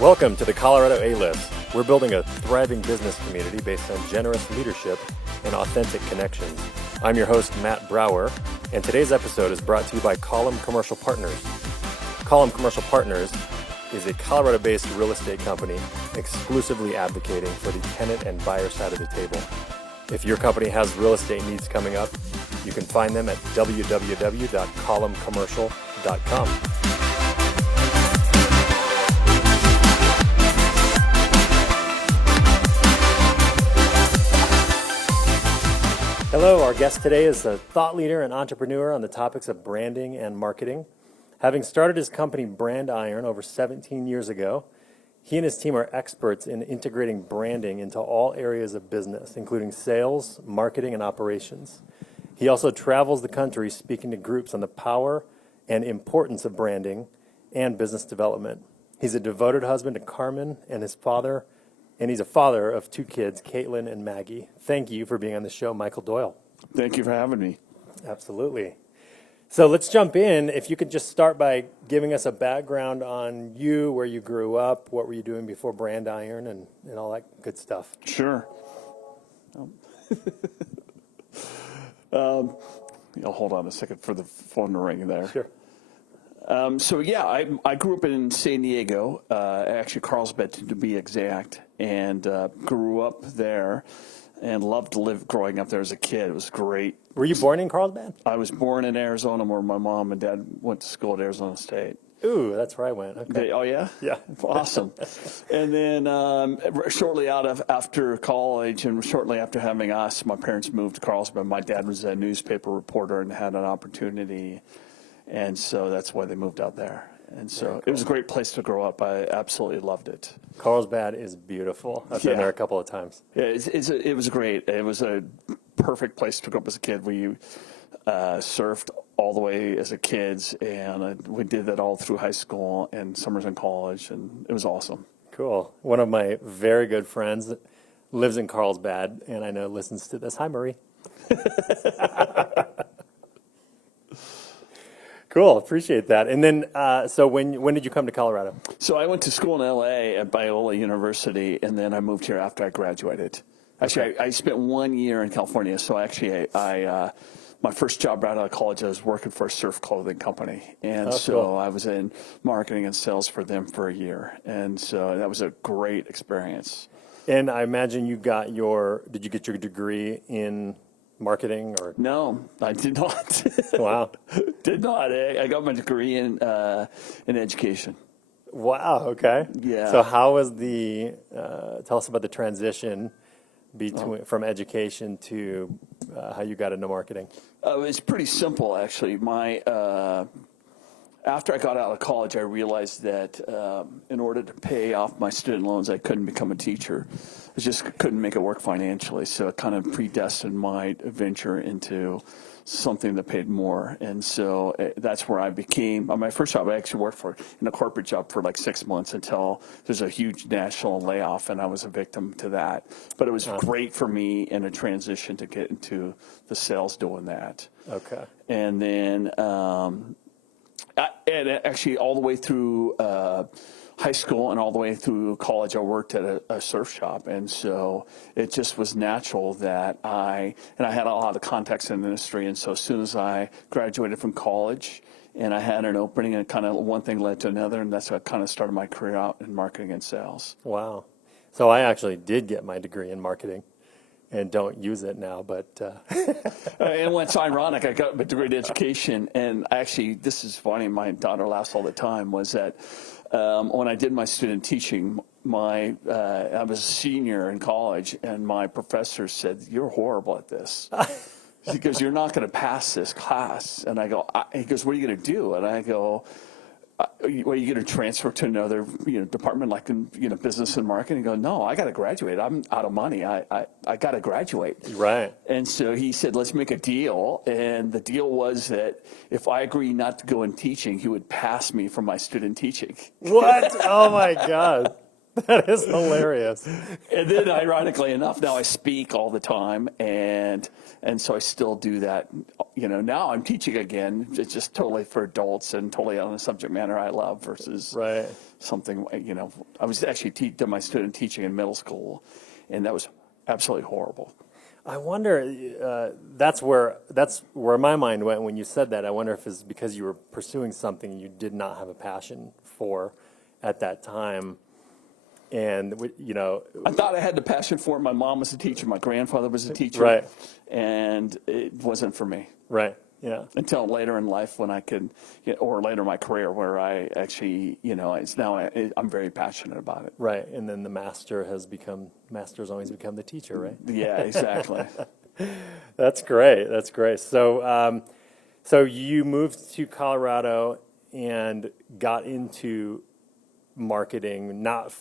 Welcome to the Colorado A-List. We're building a thriving business community based on generous leadership and authentic connections. I'm your host, Matt Brower, and today's episode is brought to you by Column Commercial Partners. Column Commercial Partners is a Colorado-based real estate company exclusively advocating for the tenant and buyer side of the table. If your company has real estate needs coming up, you can find them at www.columncommercial.com. Hello, our guest today is a thought leader and entrepreneur on the topics of branding and marketing. Having started his company Brand Iron over 17 years ago, he and his team are experts in integrating branding into all areas of business, including sales, marketing, and operations. He also travels the country speaking to groups on the power and importance of branding and business development. He's a devoted husband to Carmen and his father, and he's a father of two kids, Caitlin and Maggie. Thank you for being on the show, Michael Doyle. Thank you for having me. Absolutely. So let's jump in. If you could just start by giving us a background on you, where you grew up, what were you doing before Brand Iron, and all that good stuff. Sure. Hold on a second for the phone to ring there. Sure. I grew up in San Diego, actually Carlsbad to be exact, and grew up there and loved to live growing up there as a kid. It was great. Were you born in Carlsbad? I was born in Arizona, where my mom and dad went to school at Arizona State. Ooh, that's where I went. Okay. Oh, yeah? Yeah. Awesome. And then shortly after college and shortly after having us, my parents moved to Carlsbad. My dad was a newspaper reporter and had an opportunity. And so that's why they moved out there. And so cool. It was a great place to grow up. I absolutely loved it. Carlsbad is beautiful. I've been there a couple of times. Yeah, it was great. It was a perfect place to grow up as a kid. We surfed all the way as a kids, and we did that all through high school and summers in college, and it was awesome. Cool. One of my very good friends lives in Carlsbad, and I know listens to this. Hi, Marie. Cool, appreciate that. And then, so when did you come to Colorado? So I went to school in L.A. at Biola University, and then I moved here after I graduated. Actually, I spent 1 year in California. So actually, my first job right out of college, I was working for a surf clothing company, and cool. I was in marketing and sales for them for a year, and so that was a great experience. And I imagine did you get your degree in marketing or? No, I did not. Wow. Did not. I got my degree in education. Wow. Okay. Yeah. So how was tell us about the transition from education to how you got into marketing? It's pretty simple, actually. After I got out of college, I realized that in order to pay off my student loans, I couldn't become a teacher. I just couldn't make it work financially. So it kind of predestined my venture into something that paid more. And so that's where I became. My first job, I actually worked in a corporate job for like 6 months until there's a huge national layoff, and I was a victim to that. But it was great for me in a transition to get into the sales doing that. Okay. And then and actually all the way through high school and all the way through college, I worked at a surf shop. And so it just was natural that I had a lot of contacts in the industry. And so as soon as I graduated from college and I had an opening, and kind of one thing led to another, and that's how I kind of started my career out in marketing and sales. Wow. So I actually did get my degree in marketing and don't use it now, but... And what's ironic, I got my degree in education, and actually, this is funny, my daughter laughs all the time, was that when I did my student teaching, I was a senior in college, and my professor said, "You're horrible at this." He goes, "You're not going to pass this class." And I go, he goes, "What are you going to do?" And I go, "Are you going to transfer to another department like in business and marketing?" Go, "No, I got to graduate. I'm out of money. I got to graduate." Right. And so he said, "Let's make a deal." And the deal was that if I agree not to go in teaching, he would pass me from my student teaching. What? Oh my God. That is hilarious. And then, ironically enough, now I speak all the time, and so I still do that. You know, now I'm teaching again. It's just totally for adults and totally on a subject matter I love versus Right. something. You know, I was actually did my student teaching in middle school, and that was absolutely horrible. I wonder, that's where my mind went when you said that. I wonder if it's because you were pursuing something you did not have a passion for at that time. And, you know, I thought I had the passion for it. My mom was a teacher. My grandfather was a teacher. Right. And it wasn't for me. right, yeah. Until later in life when I could, or later in my career where I actually, it's now I'm very passionate about it. Right, and then the master's always become the teacher, right? Yeah, exactly. That's great. That's great. So, so you moved to Colorado and got into marketing, not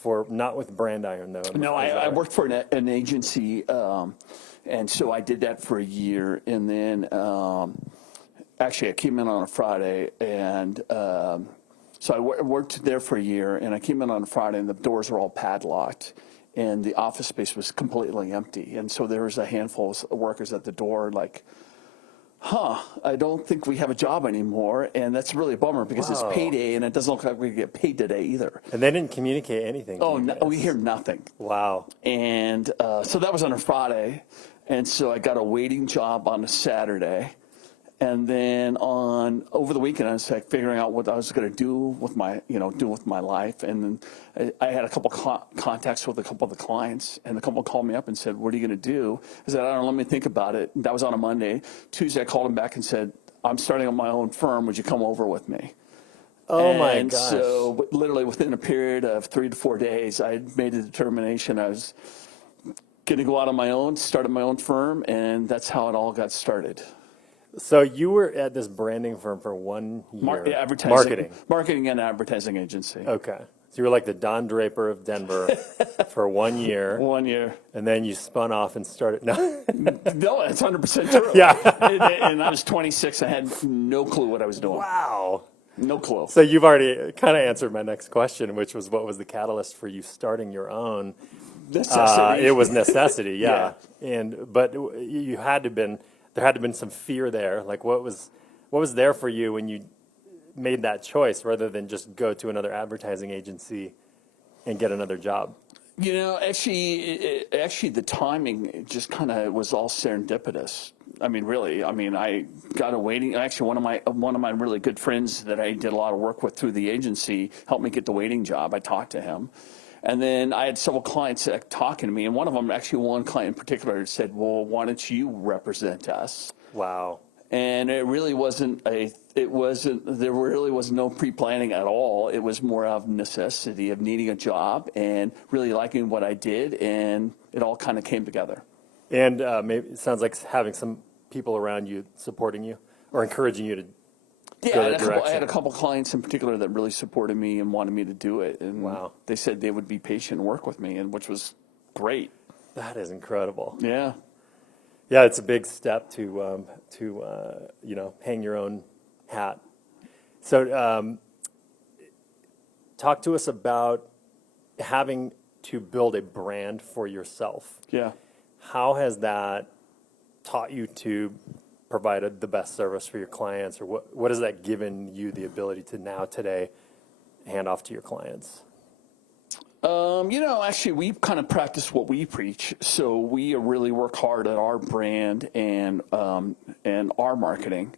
with Brand Iron though. No, I worked for an agency, and so I did that for a year, and then actually I came in on a Friday, and so I worked there for a year, and I came in on a Friday, and the doors were all padlocked, and the office space was completely empty, and so there was a handful of workers at the door, like, I don't think we have a job anymore, and that's really a bummer because it's payday, and it doesn't look like we get paid today either. And they didn't communicate anything. Oh, no, we hear nothing. Wow. And so that was on a Friday, and so I got a waiting job on a Saturday, and then over the weekend I was like figuring out what I was going to do with my life, and then I had a couple contacts with a couple of the clients, and a couple called me up and said, "What are you going to do?" I said, "I don't know, let me think about it." And that was on a Monday. Tuesday I called him back and said, "I'm starting up my own firm. Would you come over with me?" Oh my And gosh. so literally within a period of 3 to 4 days, I made a determination I was going to go out on my own, started my own firm, and that's how it all got started. So you were at this branding firm for 1 year. Marketing and advertising agency. Okay. So you were like the Don Draper of Denver for 1 year. 1 year. And then you spun off and started. No. No, that's 100% true. Yeah. And I was 26. I had no clue what I was doing. Wow. No clue. So you've already kind of answered my next question, which was what was the catalyst for you starting your own? Necessity. It was necessity, yeah. But you had to been there had to been some fear there. Like what was there for you when you made that choice rather than just go to another advertising agency and get another job? Actually, the timing just kind of was all serendipitous. I mean, really. I mean, I got a waiting. Actually, one of my really good friends that I did a lot of work with through the agency helped me get the waiting job. I talked to him, and then I had several clients talking to me, and one client in particular said, "Well, why don't you represent us?" Wow. And it really there really was no pre-planning at all. It was more of necessity of needing a job and really liking what I did, and it all kind of came together. And maybe it sounds like having some people around you supporting you or encouraging you to go that direction. I had a couple clients in particular that really supported me and wanted me to do it. And wow. They said they would be patient and work with me, and which was great. That is incredible. Yeah. Yeah, it's a big step to hang your own hat. So, talk to us about having to build a brand for yourself. Yeah. How has that taught you to provide the best service for your clients, or what has that given you the ability to now today hand off to your clients? Actually, we kind of practice what we preach. So we really work hard at our brand and our marketing,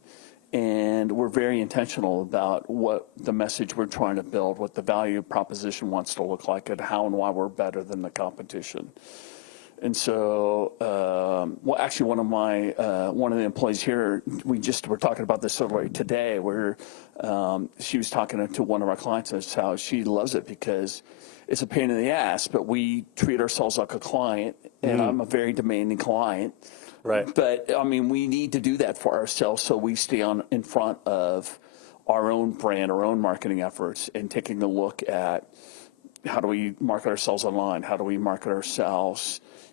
and we're very intentional about what the message we're trying to build, what the value proposition wants to look like, and how and why we're better than the competition. And so, actually, one of the employees here, we're talking about this sort of today, where she was talking to one of our clients and how she loves it because it's a pain in the ass, but we treat ourselves like a client, and I'm a very demanding client. Right. But I mean, we need to do that for ourselves, so we stay in front of our own brand, our own marketing efforts, and taking a look at how do we market ourselves online, how do we market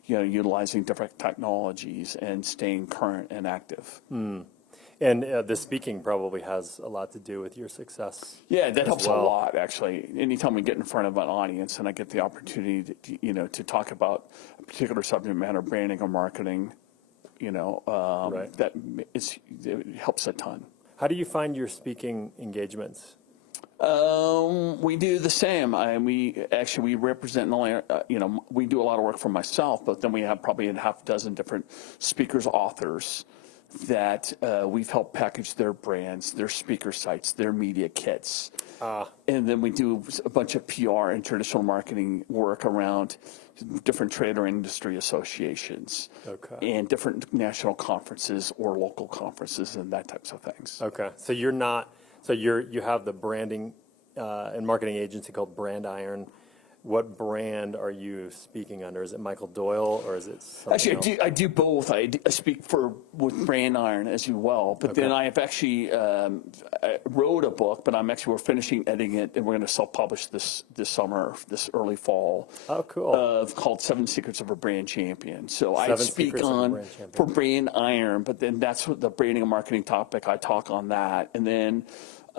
utilizing different technologies and staying current and active. And the speaking probably has a lot to do with your success. Yeah, that as helps well. a lot, actually. Anytime we get in front of an audience and I get the opportunity to talk about a particular subject matter, branding or marketing, Right. it helps a ton. How do you find your speaking engagements? We do the same. We represent not only, we do a lot of work for myself, but then we have probably a half dozen different speakers, authors that we've helped package their brands, their speaker sites, their media kits. And then we do a bunch of PR and traditional marketing work around different trade or industry associations and different national conferences or local conferences and that types of things. Okay, so you have the branding and marketing agency called Brand Iron. What brand are you speaking under? Is it Michael Doyle or is it something Actually, else? I do both. I speak with Brand Iron as well, but then I have actually I wrote a book, but we're finishing editing it, and we're going to self-publish this summer, this early fall. Oh, cool. Called Seven Secrets of a Brand Champion. So I Seven speak Secrets of a on Brand Champion. for Brand Iron, but then that's what the branding and marketing topic. I talk on that, and then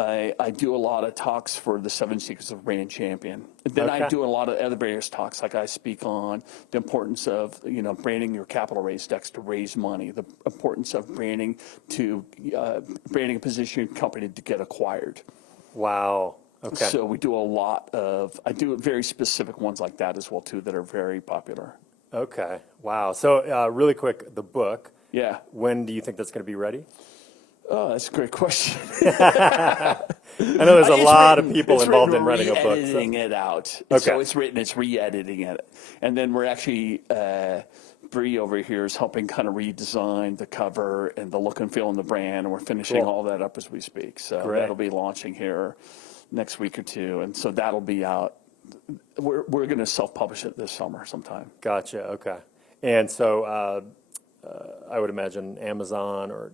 I do a lot of talks for the Seven Secrets of Brand Champion. Then I do a lot of other various talks, like I speak on the importance of branding your capital raise decks to raise money, the importance of branding a position company to get acquired. Wow. Okay. So we do I do very specific ones like that as well too that are very popular. Okay. Wow. So really quick, the book. Yeah. When do you think that's going to be ready? Oh, that's a great question. I know there's a lot of people involved in writing a book. It's editing it out. Okay. So it's re-editing it. And then we're actually, Bree over here is helping kind of redesign the cover and the look and feel in the brand. And we're finishing all that up as we speak. So that'll be launching here next week or two. And so that'll be out. We're going to self-publish it this summer sometime. Gotcha. Okay. And so I would imagine Amazon or,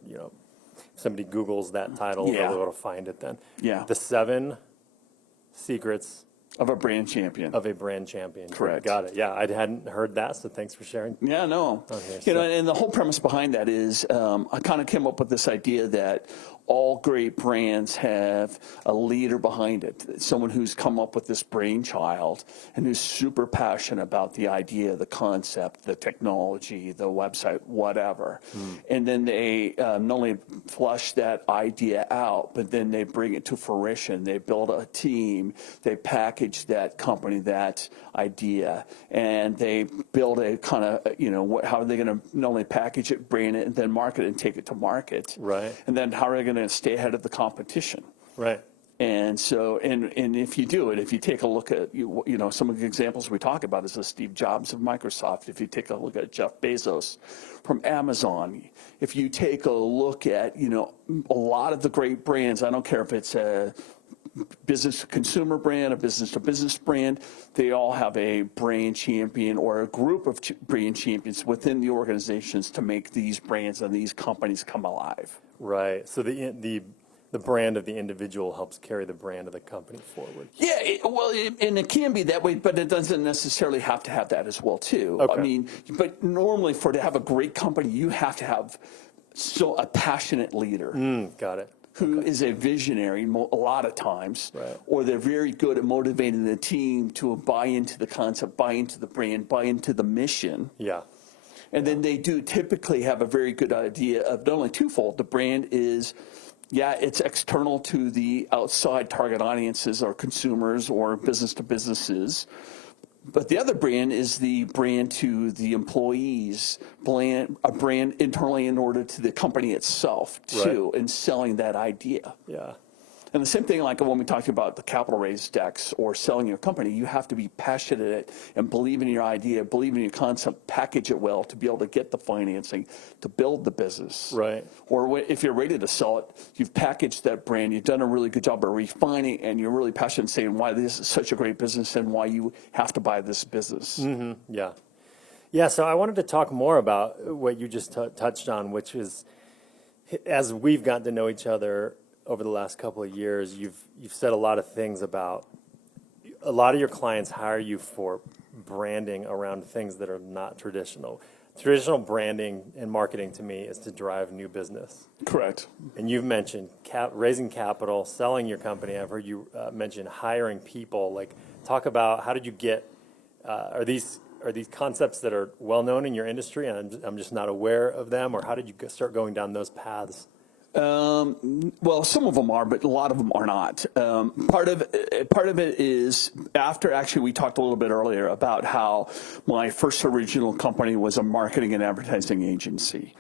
somebody Googles that title, they'll be able to find it then. Yeah. The 7 Secrets of a Brand Champion. of a Brand Champion. Correct. Got it. Yeah, I hadn't heard that, so thanks for sharing. Yeah, no. Okay, and the whole premise behind that is I kind of came up with this idea that all great brands have a leader behind it, someone who's come up with this brainchild and who's super passionate about the idea, the concept, the technology, the website, whatever. And then they not only flush that idea out, but then they bring it to fruition. They build a team, they package that company, that idea, and they build a kind of, how are they going to not only package it, brand it, and then market it and take it to market. Right. And then how are they going to stay ahead of the competition? Right. And so, and if you do it, if you take a look at, some of the examples we talk about is the Steve Jobs of Microsoft. If you take a look at Jeff Bezos from Amazon, if you take a look at, a lot of the great brands, I don't care if it's a business to consumer brand, a business to business brand, they all have a brand champion or a group of brand champions within the organizations to make these brands and these companies come alive. Right. So the brand of the individual helps carry the brand of the company forward. Yeah, and it can be that way, but it doesn't necessarily have to have that as well too. Okay. I mean, but normally to have a great company, you have to have a passionate leader. Got it. Who is a visionary a lot of times, Right. or they're very good at motivating the team to buy into the concept, buy into the brand, buy into the mission. Yeah. And then they do typically have a very good idea of not only twofold, the brand is, it's external to the outside target audiences or consumers or business to businesses. But the other brand is the brand to the employees, a brand internally in order to the company itself, too, and selling that idea. Yeah. And the same thing, like when we talked about the capital raise decks or selling your company, you have to be passionate and believe in your idea, believe in your concept, package it well to be able to get the financing to build the business. Right. Or if you're ready to sell it, you've packaged that brand, you've done a really good job of refining, and you're really passionate saying why this is such a great business and why you have to buy this business. Mm-hmm. Yeah. Yeah, so I wanted to talk more about what you just touched on, which is as we've gotten to know each other over the last couple of years, you've said a lot of things about a lot of your clients hire you for branding around things that are not traditional. Traditional branding and marketing to me is to drive new business. Correct. And you've mentioned raising capital, selling your company. I've heard you mention hiring people. Like, talk about how did you get? Are these concepts that are well known in your industry, and I'm just not aware of them, or how did you start going down those paths? Well, some of them are, but a lot of them are not. Part of it is after actually we talked a little bit earlier about how my first original company was a marketing and advertising agency.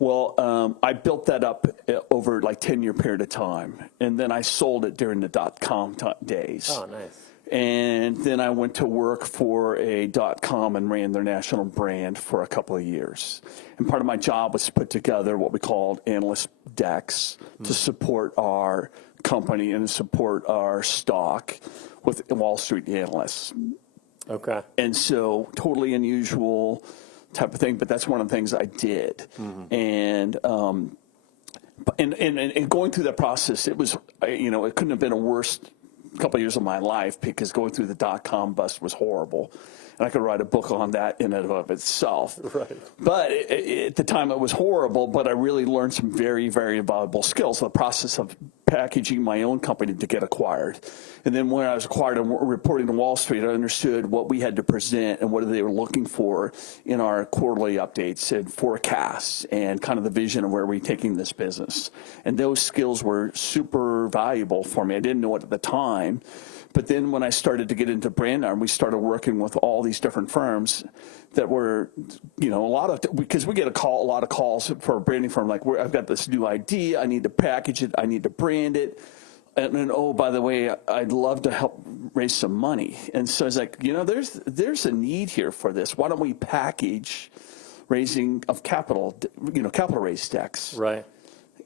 Well, I built that up over like 10-year period of time, and then I sold it during the .com days. Oh, nice. And then I went to work for a .com and ran their national brand for a couple of years. And part of my job was to put together what we called analyst decks to support our company and to support our stock with Wall Street analysts. Okay. And so totally unusual type of thing, but that's one of the things I did. And going through that process, it was, it couldn't have been a worse couple of years of my life, because going through the .com bust was horrible, and I could write a book on that in and of itself. Right. But at the time it was horrible, but I really learned some very, very valuable skills. The process of packaging my own company to get acquired. And then when I was acquired and reporting to Wall Street, I understood what we had to present and what they were looking for in our quarterly updates and forecasts and kind of the vision of where we're taking this business. And those skills were super valuable for me. I didn't know it at the time. But then when I started to get into brand iron, we started working with all these different firms that were, because we get a lot of calls for a branding firm, like, I've got this new idea, I need to package it, I need to brand it. And then, oh, by the way, I'd love to help raise some money. And so I was like, there's a need here for this. Why don't we package raising of capital, capital raise decks? Right.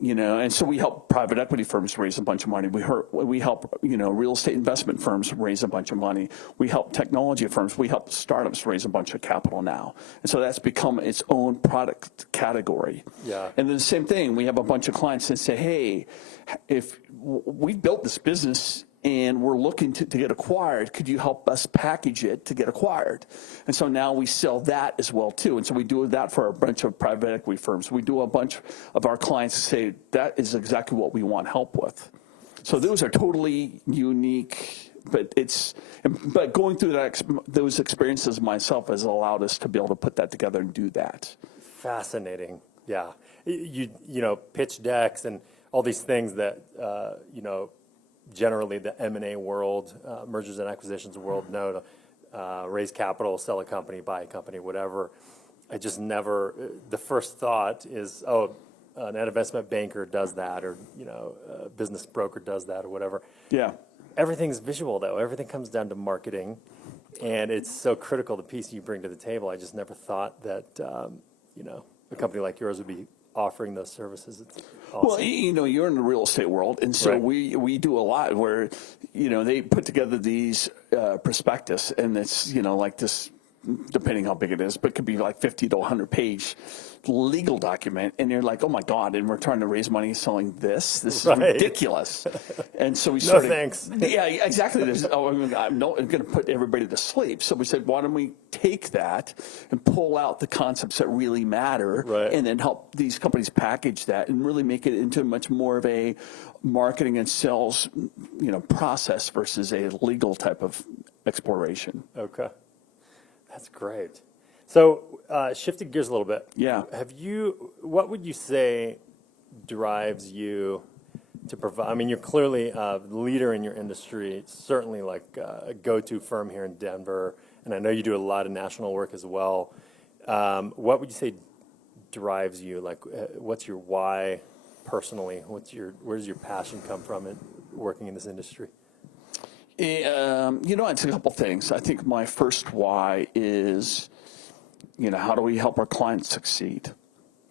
And so we help private equity firms raise a bunch of money. We help, real estate investment firms raise a bunch of money. We help technology firms. We help startups raise a bunch of capital now. And so that's become its own product category. Yeah. And then the same thing, we have a bunch of clients that say, hey, if we built this business and we're looking to get acquired, could you help us package it to get acquired? And so now we sell that as well, too. And so we do that for a bunch of private equity firms. We do a bunch of our clients say, that is exactly what we want help with. So those are totally unique, but going through those experiences myself has allowed us to be able to put that together and do that. Fascinating. Yeah. You pitch decks and all these things that, generally the M&A world, mergers and acquisitions world know to raise capital, sell a company, buy a company, whatever. I just never, the first thought is, an investment banker does that, or, a business broker does that, or whatever. Yeah. Everything's visual, though. Everything comes down to marketing, and it's so critical, the piece you bring to the table. I just never thought that, a company like yours would be offering those services. It's awesome. Well, you're in the real estate world, and so right. we do a lot where, they put together these prospectus, and it's, like this, depending how big it is, but it could be like 50 to 100 page legal document, and you're like, oh my God, and we're trying to raise money selling this. This is right. ridiculous. And so we started. No thanks. Yeah, exactly. I'm going to put everybody to sleep. So we said, why don't we take that and pull out the concepts that really matter, right. and then help these companies package that and really make it into much more of a marketing and sales, process versus a legal type of exploration. Okay. That's great. So shifting gears a little bit. Yeah. What would you say drives you to provide, I mean, you're clearly a leader in your industry, certainly like a go-to firm here in Denver, and I know you do a lot of national work as well. What would you say drives you? Like, what's your why personally? Where's your passion come from in working in this industry? It's a couple things. I think my first why is, how do we help our clients succeed?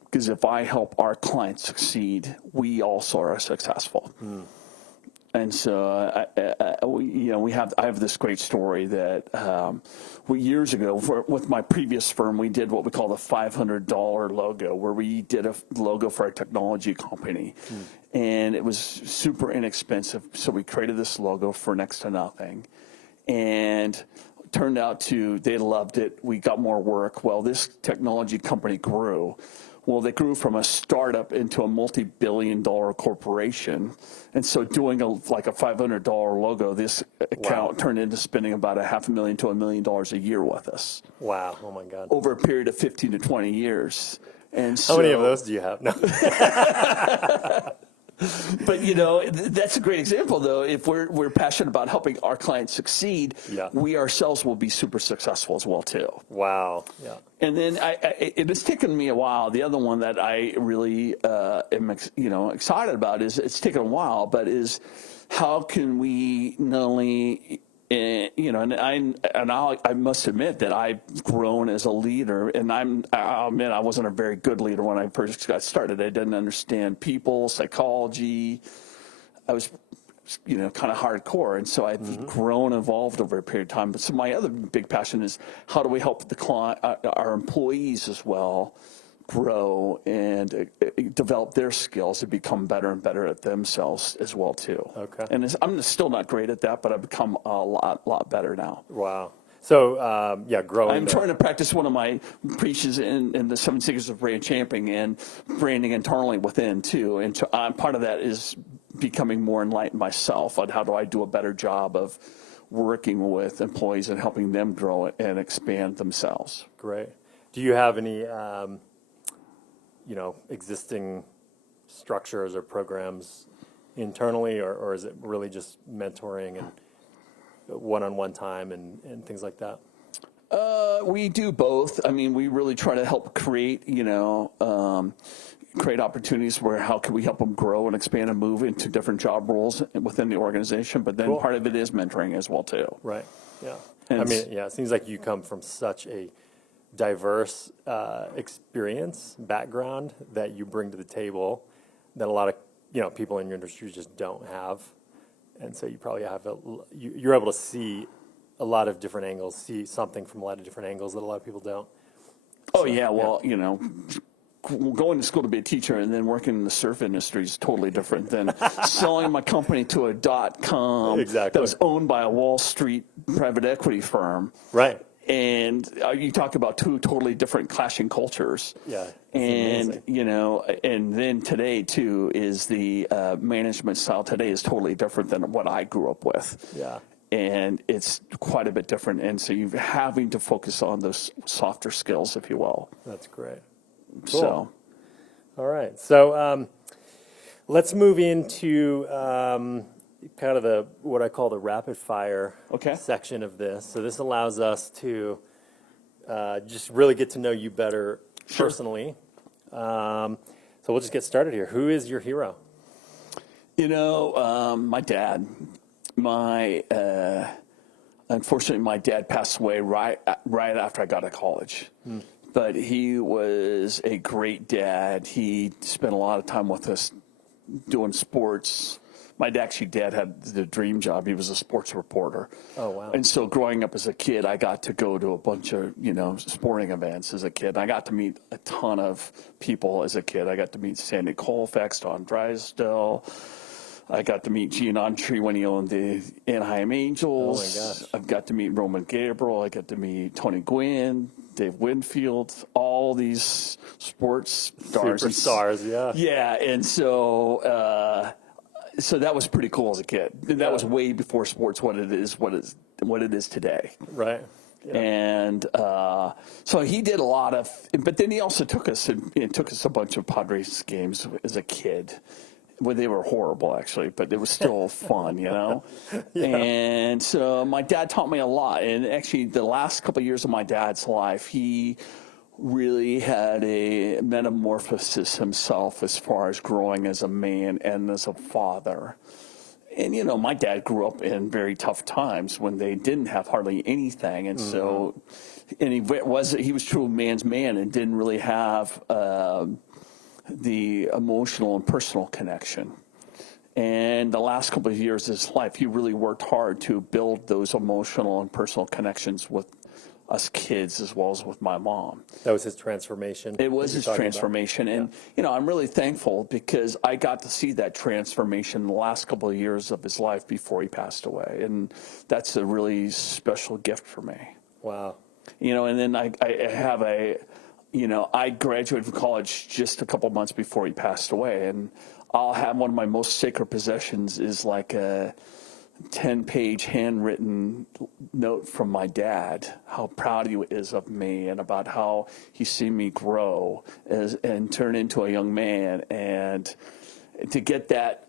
Because if I help our clients succeed, we also are successful. And so, I have this great story that years ago, with my previous firm, we did what we call the $500 logo, where we did a logo for a technology company. And it was super inexpensive, so we created this logo for next to nothing. And turned out they loved it. We got more work. Well, this technology company grew. Well, they grew from a startup into a multi-billion-dollar corporation. And so doing like a $500 logo, this account turned into spending about $500,000 to $1 million a year with us. Wow. Oh, my God. Over a period of 15 to 20 years. And How many of those do you have? No. But, that's a great example, though. If we're passionate about helping our clients succeed, we ourselves will be super successful as well, too. Wow. Yeah. And then it has taken me a while. The other one that I really am excited about is it's taken a while, but is how can we not only and I must admit that I've grown as a leader, and I'll admit I wasn't a very good leader when I first got started. I didn't understand people, psychology. I was, kind of hardcore, and so I've grown, evolved over a period of time. But so my other big passion is how do we help the client, our employees as well, grow and develop their skills to become better and better at themselves as well too. Okay. And I'm still not great at that, but I've become a lot better now. Wow. So growing. I'm trying to practice one of my preaches in the 7 Secrets of Brand Championing and branding internally within too. And part of that is becoming more enlightened myself on how do I do a better job of working with employees and helping them grow and expand themselves. Great. Do you have any existing structures or programs internally, or is it really just mentoring and one-on-one time and things like that? We do both. I mean, we really try to help create opportunities where how can we help them grow and expand and move into different job roles within the organization. But then part of it is mentoring as well too. Right. Yeah. And it seems like you come from such a diverse experience, background that you bring to the table that a lot of people in your industry just don't have, and so you probably have you're able to see a lot of different angles, see something from a lot of different angles that a lot of people don't. Oh, so, yeah, well, going to school to be a teacher and then working in the surf industry is totally different than selling my company to a .com that was owned by a Wall Street private equity firm. Right. And you talk about two totally different clashing cultures. Yeah. And, and then today, too, is the management style today is totally different than what I grew up with. Yeah. And it's quite a bit different. And so you're having to focus on those softer skills, if you will. That's great. Cool. So. All right. So let's move into kind of what I call the rapid fire section of this. So this allows us to just really get to know you better personally. So we'll just get started here. Who is your hero? My dad. Unfortunately, my dad passed away right after I got to college. But he was a great dad. He spent a lot of time with us doing sports. My dad had the dream job. He was a sports reporter. Oh, wow. And so growing up as a kid, I got to go to a bunch of, sporting events as a kid. I got to meet a ton of people as a kid. I got to meet Sandy Koufax, Don Drysdale. I got to meet Gene Autry when he owned the Anaheim Angels. Oh, my gosh. I've got to meet Roman Gabriel. I got to meet Tony Gwynn, Dave Winfield, all these sports stars. Superstars, yeah. Yeah, and so so that was pretty cool as a kid. That was way before sports what it is today. Right. Yeah. And so he did a lot of, but then he also took us a bunch of Padres games as a kid. Well, they were horrible, actually, but it was still fun, Yeah. And so my dad taught me a lot. And actually, the last couple of years of my dad's life, he really had a metamorphosis himself as far as growing as a man and as a father. And, my dad grew up in very tough times when they didn't have hardly anything. And so, and he was true a man's man and didn't really have the emotional and personal connection. And the last couple of years of his life, he really worked hard to build those emotional and personal connections with us kids as well as with my mom. That was his transformation. It was that you're his talking transformation. And, I'm really thankful because I got to see that transformation in the last couple of years of his life before he passed away. And that's a really special gift for me. Wow. And then I have I graduated from college just a couple months before he passed away. And I'll have one of my most sacred possessions is like a 10-page handwritten note from my dad, how proud he is of me and about how he's seen me grow and turn into a young man. And to get that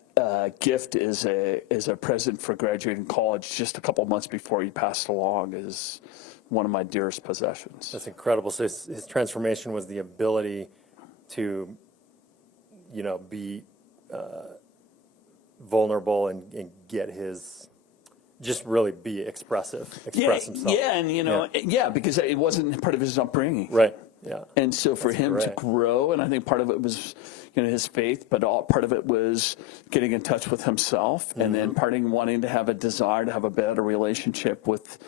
gift as a present for graduating college just a couple months before he passed along is one of my dearest possessions. That's incredible. So his transformation was the ability to, be vulnerable and get just really be express himself. Yeah, and because it wasn't part of his upbringing. Right. Yeah. And so for him great. to grow, and I think part of it was, his faith, but part of it was getting in touch with himself, and then wanting to have a desire to have a better relationship with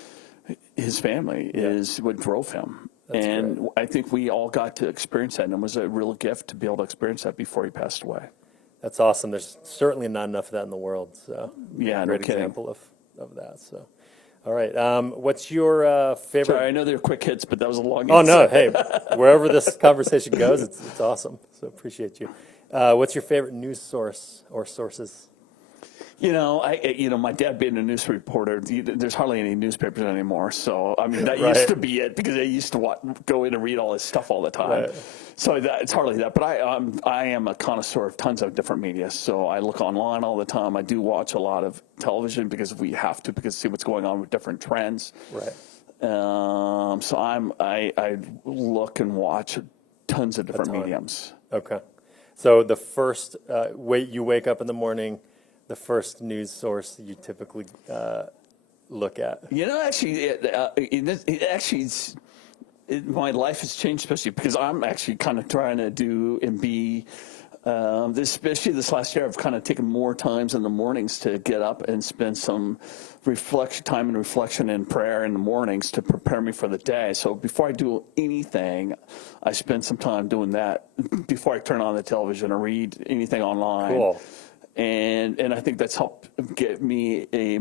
his family is what drove him. That's and great. I think we all got to experience that, and it was a real gift to be able to experience that before he passed away. That's awesome. There's certainly not enough of that in the world. So Yeah, great no kidding. example of that. So, all right. What's your favorite? Sorry, I know they're quick hits, but that was a long Oh answer. no! Hey, wherever this conversation goes, it's awesome. So appreciate you. What's your favorite news source or sources? My dad being a news reporter, there's hardly any newspapers anymore. So, that Right. used to be it because I used to go in and read all his stuff all the time. Right. So it's hardly that. But I am a connoisseur of tons of different media. So I look online all the time. I do watch a lot of television because we have to, because see what's going on with different trends. Right. So I look and watch tons of different mediums. Okay. So the first you wake up in the morning, the first news source you typically look at. My life has changed, especially because I'm actually kind of trying to do and be. Especially this last year, I've kind of taken more times in the mornings to get up and spend some time and reflection and prayer in the mornings to prepare me for the day. So before I do anything, I spend some time doing that before I turn on the television or read anything online. Cool. And I think that's helped get me a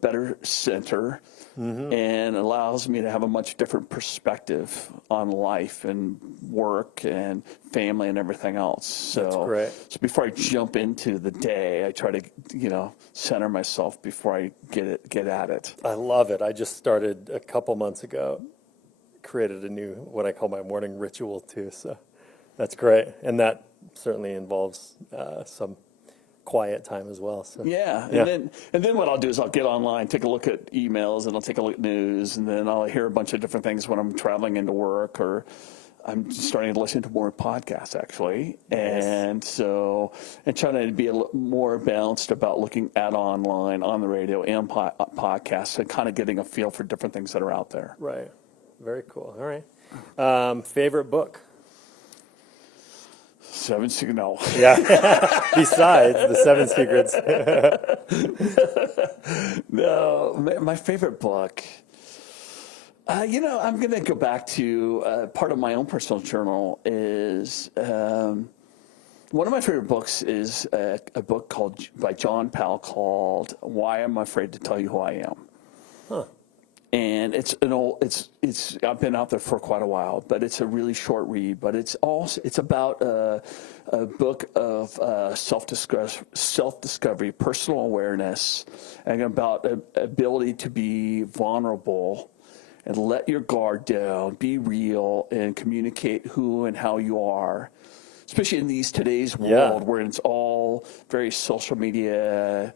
better center, and allows me to have a much different perspective on life and work and family and everything else. So, That's great. So before I jump into the day, I try to center myself before I get at it. I love it. I just started a couple months ago, created a new, what I call my morning ritual too. So that's great. And that certainly involves some quiet time as well. So Yeah. And then what I'll do is I'll get online, take a look at emails, and I'll take a look at news, and then I'll hear a bunch of different things when I'm traveling into work, or I'm starting to listen to more podcasts actually. Nice. And trying to be a little more balanced about looking at online, on the radio, and podcasts, and kind of getting a feel for different things that are out there. Right. Very cool. All right. Favorite book? Seven Secrets. No. Yeah. Besides the 7 Secrets. No, my favorite book. I'm going to go back to part of my own personal journal is one of my favorite books is a book by John Powell called "Why I'm Afraid to Tell You Who I Am." Huh. And it's I've been out there for quite a while, but it's a really short read. But it's about a book of self-discovery, personal awareness, and about ability to be vulnerable and let your guard down, be real, and communicate who and how you are. Especially in today's world where it's all very social media,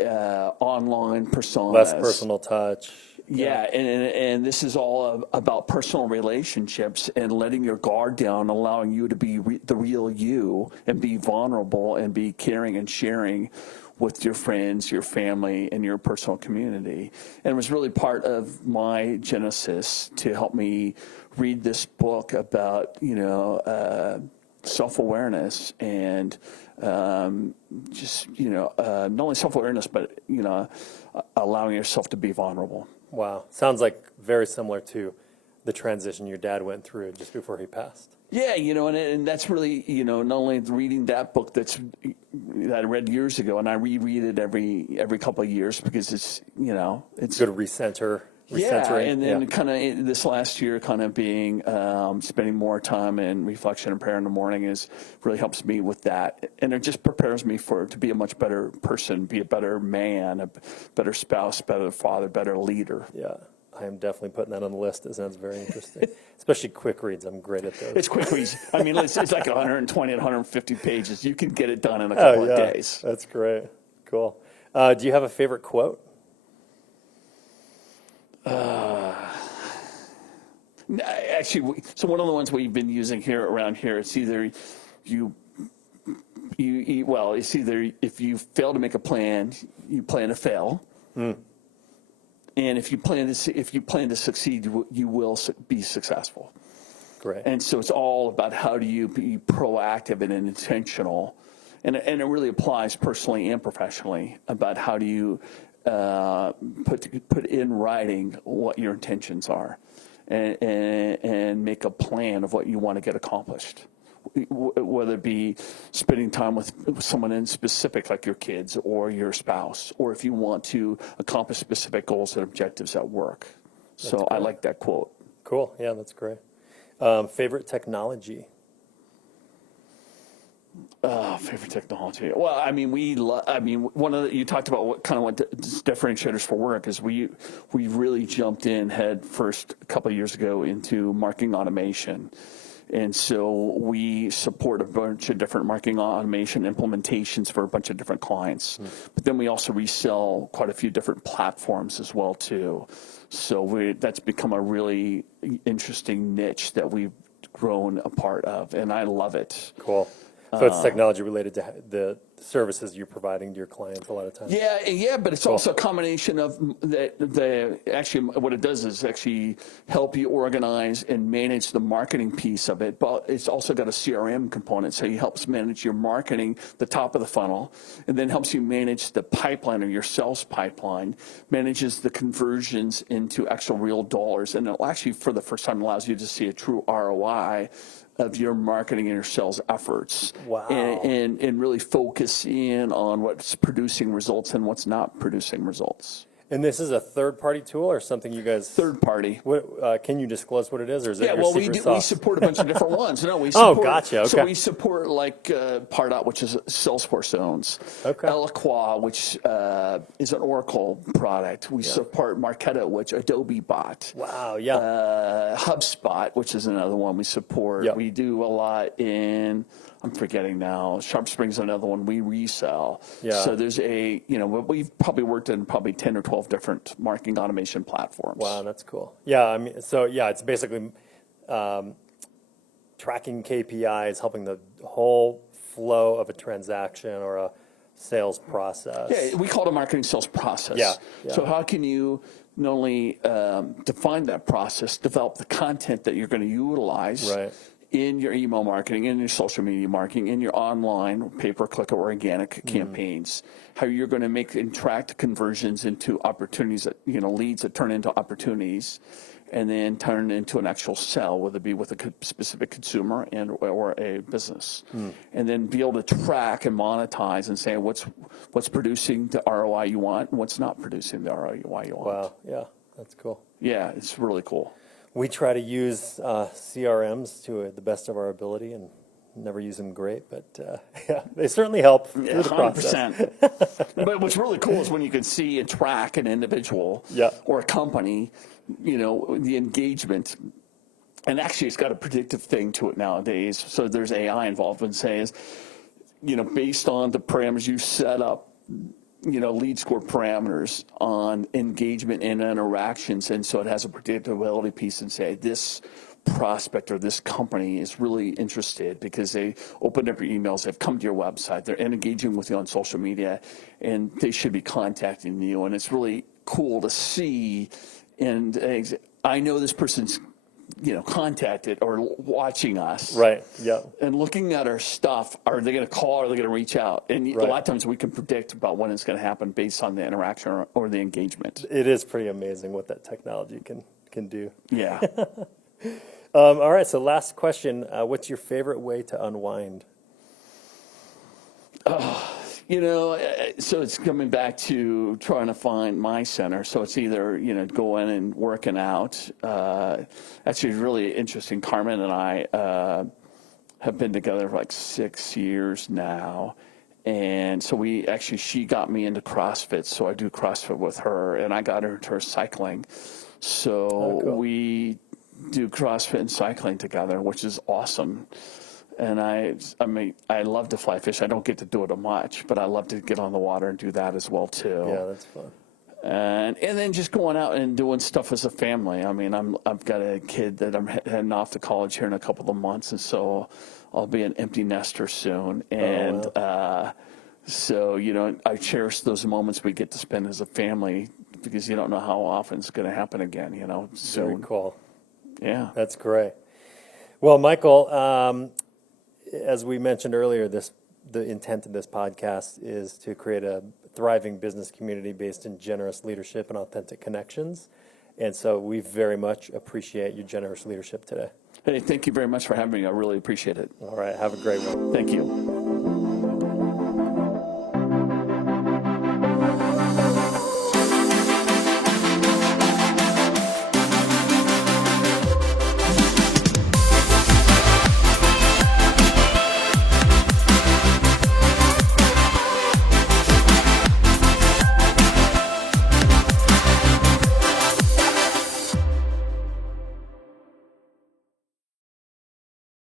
online personas. Less personal touch. Yeah, and this is all about personal relationships and letting your guard down, allowing you to be the real you and be vulnerable and be caring and sharing with your friends, your family, and your personal community. And it was really part of my genesis to help me read this book about, self-awareness and not only self-awareness, but, allowing yourself to be vulnerable. Wow. Sounds like very similar to the transition your dad went through just before he passed. Yeah, and that's really, not only reading that book that I read years ago, and I reread it every couple of years because it's Good recentering. And then kind of this last year, kind of being spending more time in reflection and prayer in the morning really helps me with that, and it just prepares me to be a much better person, be a better man, a better spouse, better father, better leader. Yeah. I am definitely putting that on the list. It sounds very interesting, especially quick reads. I'm great at those. It's quick reads. I mean, it's like 120 and 150 pages. You can get it done in a couple of days. That's great. Cool. Do you have a favorite quote? Actually, so one of the ones we've been using around here, it's either it's either if you fail to make a plan, you plan to fail. And if you plan to succeed, you will be successful. Great. And so it's all about how do you be proactive and intentional, and it really applies personally and professionally about how do you put in writing what your intentions are, and make a plan of what you want to get accomplished. Whether it be spending time with someone in specific, like your kids or your spouse, or if you want to accomplish specific goals and objectives at work. So I like that quote. Cool. Yeah, that's great. Favorite technology? Favorite technology. Well, I mean, you talked about what differentiators for work is we really jumped in head first a couple of years ago into marketing automation. And so we support a bunch of different marketing automation implementations for a bunch of different clients. But then we also resell quite a few different platforms as well, too. So that's become a really interesting niche that we've grown a part of, and I love it. Cool. So it's technology related to the services you're providing to your clients a lot of times. Yeah, but it's also a combination of actually what it does is actually help you organize and manage the marketing piece of it, but it's also got a CRM component, so it helps manage your marketing, the top of the funnel, and then helps you manage the pipeline or your sales pipeline, manages the conversions into actual real dollars, and it actually for the first time allows you to see a true ROI of your marketing and your sales efforts. Wow. And really focus in on what's producing results and what's not producing results. And this is a third-party tool or something you guys... Third party. What, can you disclose what it is, or is it your secret we sauce? support a bunch of different ones. No, we support, gotcha. Okay. So we support like Pardot, which is Salesforce owns. Okay. Eloqua, which is an Oracle product. We support Marketo, which Adobe bought. Wow, yeah. HubSpot, which is another one we support. Yep. We do a lot in... I'm forgetting now. SharpSpring's another one we resell. Yeah. So there's we've probably worked in 10 or 12 different marketing automation platforms. Wow, that's cool. Yeah, I mean, so yeah, it's basically tracking KPIs, helping the whole flow of a transaction or a sales process. Yeah, we call it a marketing sales process. Yeah. So how can you not only define that process, develop the content that you're going to utilize, right, in your email marketing, in your social media marketing, in your online pay-per-click or organic campaigns, how you're going to make and track conversions into opportunities, leads that turn into opportunities, and then turn into an actual sell, whether it be with a specific consumer or a business, and then be able to track and monetize and say what's producing the ROI you want and what's not producing the ROI you want. Wow, yeah, that's cool. Yeah, it's really cool. We try to use CRMs to the best of our ability and never use them great, but yeah, they certainly help through the process. 100%. But what's really cool is when you can see and track an individual or a company, the engagement. And actually, it's got a predictive thing to it nowadays. So there's AI involved and says, based on the parameters you set up, lead score parameters on engagement and interactions. And so it has a predictability piece and say this prospect or this company is really interested because they opened up your emails, they've come to your website, they're engaging with you on social media, and they should be contacting you. And it's really cool to see. And I know this person's contacted or watching us. Right. Yeah. And looking at our stuff, are they going to call? Are they going to reach out? And Right. a lot of times we can predict about when it's going to happen based on the interaction or the engagement. It is pretty amazing what that technology can do. Yeah. All right. So last question. What's your favorite way to unwind? So it's coming back to trying to find my center. So it's either, going and working out. Actually, really interesting. Carmen and I have been together for like 6 years now. And so she got me into CrossFit. So I do CrossFit with her, and I got her into her cycling. So cool. we do CrossFit and cycling together, which is awesome. And I love to fly fish. I don't get to do it much, but I love to get on the water and do that as well too. Yeah, that's fun. And then just going out and doing stuff as a family. I mean, I've got a kid that I'm heading off to college here in a couple of months, and so I'll be an empty nester soon. And so I cherish those moments we get to spend as a family, because you don't know how often it's going to happen again. So Very cool. yeah, That's great. Well, Michael, as we mentioned earlier, the intent of this podcast is to create a thriving business community based in generous leadership and authentic connections. And so we very much appreciate your generous leadership today. Hey, thank you very much for having me. I really appreciate it. All right. Have a great one. Thank you.